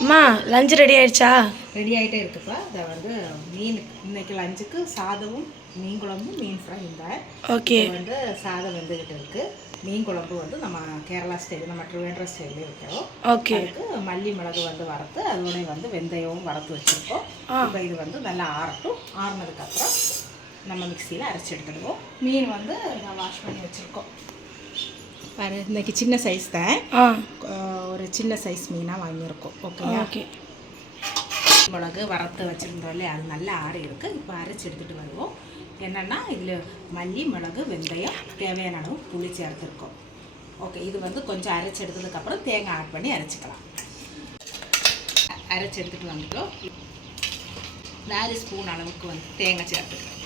அம்மா lunch ready ஆயிடுச்சா? Ready ஆகிட்டே இருக்குப்பா. இதை வந்து மீன் இன்னைக்கு லஞ்சுக்கு சாதமும் மீன் குழம்பும் மீன் ஃப்ரை இந்த ஓகே வந்து சாதம் வெந்துக்கிட்டு இருக்குது. மீன் குழம்பு வந்து நம்ம கேரளா ஸ்டைல், நம்ம ட்ரிவேண்ட்ரம் ஸ்டைலே வைக்கிறோம். ஓகே. அதுக்கு மல்லி மிளகு வந்து வறுத்து அதோட வந்து வெந்தயமும் வறுத்து வச்சுருக்கோம். இப்போ இது வந்து நல்லா ஆறட்டும். ஆறினதுக்கப்புறம் நம்ம மிக்சியில் அரைச்சி எடுத்துடுவோம். மீன் வந்து நான் வாஷ் பண்ணி வச்சுருக்கோம். பாரு, இன்றைக்கி சின்ன சைஸ் தான், ஒரு சின்ன சைஸ் மீனாக வாங்கியிருக்கோம். ஓகேயா? ஓகே. மிளகு வறுத்து வச்சுருந்தோம் இல்லையா, அது நல்லா ஆறி இருக்குது. இப்போ அரைச்சி எடுத்துகிட்டு வருவோம். என்னென்னா இதில் மல்லி மிளகு வெந்தயம் தேவையான அளவு புளி சேர்த்துருக்கோம். ஓகே, இது வந்து கொஞ்சம் அரைச்சி எடுத்ததுக்கப்புறம் தேங்காய் ஆட் பண்ணி அரைச்சிக்கலாம். அரைச்சி எடுத்துகிட்டு வந்துட்டோம். 4 ஸ்பூன் அளவுக்கு வந்து தேங்காய் சேர்த்துக்கலாம்.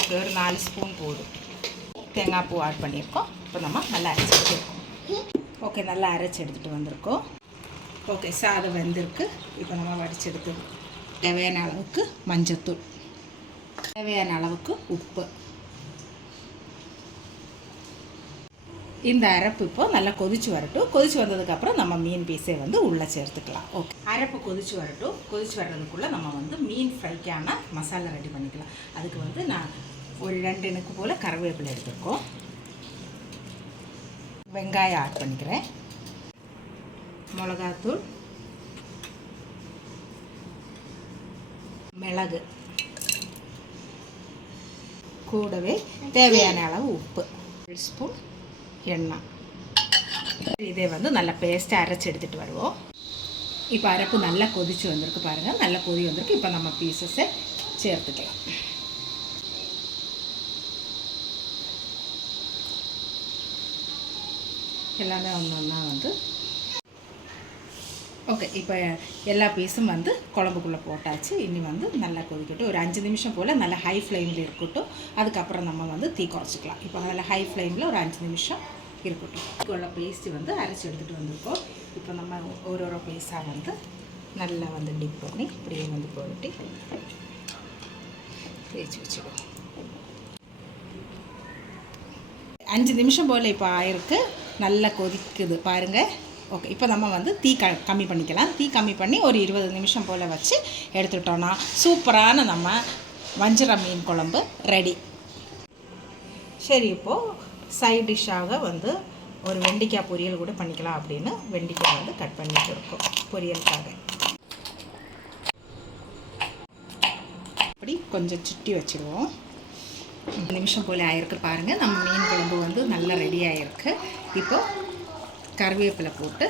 ஓகே, ஒரு 4 ஸ்பூன் போதும். தேங்காய் பூ ஆட் பண்ணியிருக்கோம். இப்போ நம்ம நல்லா அரைச்சி எடுத்துருக்கோம். ஓகே, நல்லா அரைச்சி எடுத்துகிட்டு வந்திருக்கோம். ஓகே, சாதம் வெந்திருக்கு. இப்போ நம்ம வடித்து எடுத்து தேவையான அளவுக்கு மஞ்சத்தூள், தேவையான அளவுக்கு உப்பு. இந்த அரைப்பு இப்போ நல்லா கொதிச்சு வரட்டும். கொதிச்சு வந்ததுக்கப்புறம் நம்ம மீன் பீஸை வந்து உள்ளே சேர்த்துக்கலாம். ஓகே, அரைப்பு கொதிச்சு வரட்டும். கொதிச்சு வர்றதுக்குள்ளே நம்ம வந்து மீன் ஃப்ரைக்கான மசாலா ரெடி பண்ணிக்கலாம். அதுக்கு வந்து நான் ஒரு 2 இனுக்கு போல் கருவேப்பிலை எடுத்துருக்கோம். வெங்காயம் ஆட் பண்ணிக்கிறேன். மிளகாத்தூள், மிளகு, கூடவே தேவையான அளவு உப்பு, 1 ஸ்பூன் எண்ணெய். இதை வந்து நல்லா பேஸ்ட்டாக அரைச்சி எடுத்துகிட்டு வருவோம். இப்போ அரைப்பு நல்லா கொதிச்சு வந்திருக்கு பாருங்கள். நல்லா கொதி வந்திருக்கு. இப்போ நம்ம பீசஸை சேர்த்துக்கலாம். எல்லாமே ஒன்றா வந்து ஓகே. இப்போ எல்லா பீஸும் வந்து குழம்புக்குள்ளே போட்டாச்சு. இனி வந்து நல்லா கொதிக்கட்டும். ஒரு 5 நிமிஷம் போல் நல்லா ஹை ஃப்ளேமில் இருக்கட்டும். அதுக்கப்புறம் நம்ம வந்து தீ குறைச்சிக்கலாம். இப்போ நல்லா ஹை ஃப்ளேமில் ஒரு 5 நிமிஷம் இருக்கட்டும். உள்ள பேஸ்ட்டு வந்து அரைச்சி எடுத்துகிட்டு வந்திருக்கோம். இப்போ நம்ம ஒரு பீஸாக வந்து நல்லா வந்து டிப் பண்ணி இப்படியே வந்து போட்டு தேய்ச்சி வச்சுடுவோம். 5 நிமிஷம் போல் இப்போ ஆயிருக்கு. நல்லா கொதிக்குது பாருங்கள். ஓகே, இப்போ நம்ம வந்து தீ கம்மி பண்ணிக்கலாம். தீ கம்மி பண்ணி ஒரு 20 நிமிஷம் போல் வச்சு எடுத்துக்கிட்டோன்னா சூப்பரான நம்ம வஞ்சரம் மீன் குழம்பு ரெடி. சரி, இப்போது சைட் டிஷ்ஷாக வந்து ஒரு வெண்டைக்காய் பொரியல் கூட பண்ணிக்கலாம் அப்படின்னு வெண்டைக்காய் வந்து கட் பண்ணிட்டு இருக்கோம் பொரியலுக்காக. அப்படி கொஞ்சம் சுட்டி வச்சுருவோம். 2 நிமிஷம் போல் ஆயிருக்கு பாருங்கள். நம்ம மீன் குழம்பு வந்து நல்லா ரெடி ஆகிருக்கு. இப்போது கருவேப்பிலை போட்டு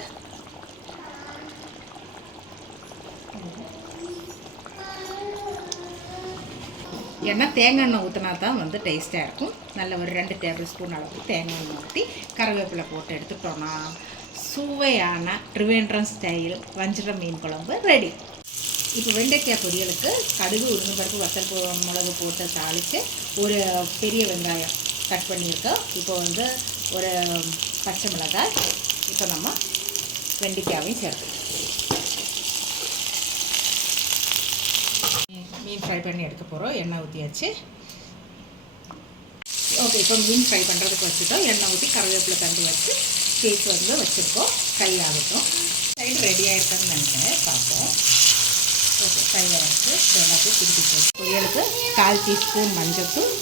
ஏன்னா தேங்காய் எண்ணெய் ஊற்றினா தான் வந்து டேஸ்ட்டாக இருக்கும். நல்ல ஒரு 2 டேபிள் ஸ்பூன் அளவுக்கு தேங்காய் எண்ணெய் ஊற்றி கருவேப்பிலை போட்டு எடுத்துட்டோன்னா சுவையான ட்ரிவேண்ட்ரம் ஸ்டைல் வஞ்சரம் மீன் குழம்பு ரெடி. இப்போ வெண்டைக்காய் பொரியலுக்கு கடுகு, உளுந்தம்பருப்பு, வத்தல் மிளகு போட்டு தாளித்து ஒரு பெரிய வெங்காயம் கட் பண்ணியிருக்கோம். இப்போ வந்து ஒரு பச்சை மிளகாய். இப்போ நம்ம வெண்டைக்காயையும் சேர்த்து மீன் ஃப்ரை பண்ணி எடுக்க போகிறோம். எண்ணெய் ஊற்றியாச்சு. ஓகே, இப்போ மீன் ஃப்ரை பண்ணுறதுக்கு வச்சுட்டோம். எண்ணெய் ஊற்றி கருவேப்பிலை தண்டு வச்சு பீஸ் வந்து வச்சுருக்கோம். ஃப்ரை ஆகட்டும். சைடு ரெடி ஆகிருக்கான்னு நினைக்கிறேன், பார்ப்போம். ஓகே, ஃப்ரை ஆகிடுச்சு. எல்லாத்தையும் திருப்பி போட்டு பொரியலுக்கு 1/4 டீஸ்பூன் மஞ்சள்தூள்,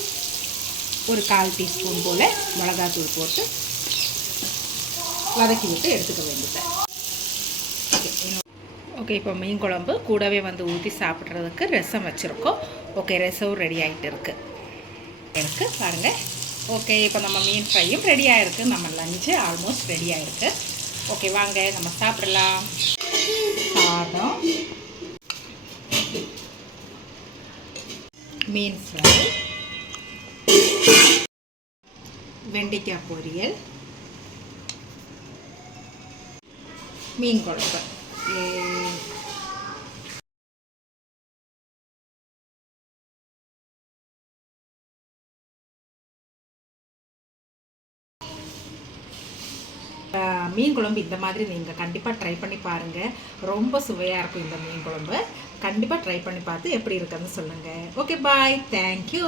ஒரு 1/4 டீஸ்பூன் போல் மிளகாத்தூள் போட்டு வதக்கி விட்டு எடுத்துக்க வேண்டியது. ஓகே, இப்போ மீன் குழம்பு கூடவே வந்து ஊற்றி சாப்பிட்றதுக்கு ரசம் வச்சுருக்கோம். ஓகே, ரசம் ரெடி ஆகிட்டு இருக்குது பாருங்கள். ஓகே, இப்போ நம்ம மீன் ஃப்ரையும் ரெடி ஆகிருக்கு. நம்ம லஞ்சு ஆல்மோஸ்ட் ரெடி ஆகிருக்கு. ஓகே, வாங்க நம்ம சாப்பிடலாம். சாதம், மீன் ஃப்ரை, வெண்டைக்காய் பொரியல், மீன் குழம்பு. மீன் குழம்பு இந்த மாதிரி நீங்கள் கண்டிப்பாக ட்ரை பண்ணி பாருங்கள். ரொம்ப சுவையாக இருக்கும் இந்த மீன் குழம்பு. கண்டிப்பாக ட்ரை பண்ணி பார்த்து எப்படி இருக்குன்னு சொல்லுங்கள். ஓகே, பாய், தேங்க்யூ.